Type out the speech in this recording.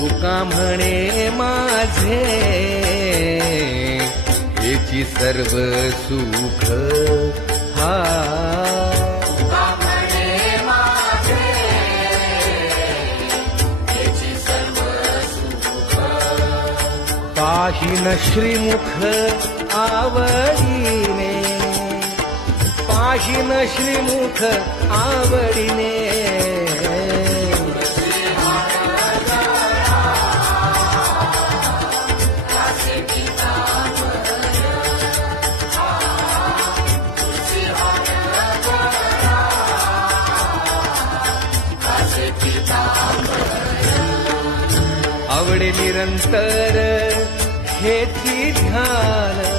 तुका म्हणे माझे हेची सर्व सुख हा पाहिन श्रीमुख आवडीने पाहिन श्रीमुख आवडीने आवडे निरंतर हेची ध्यान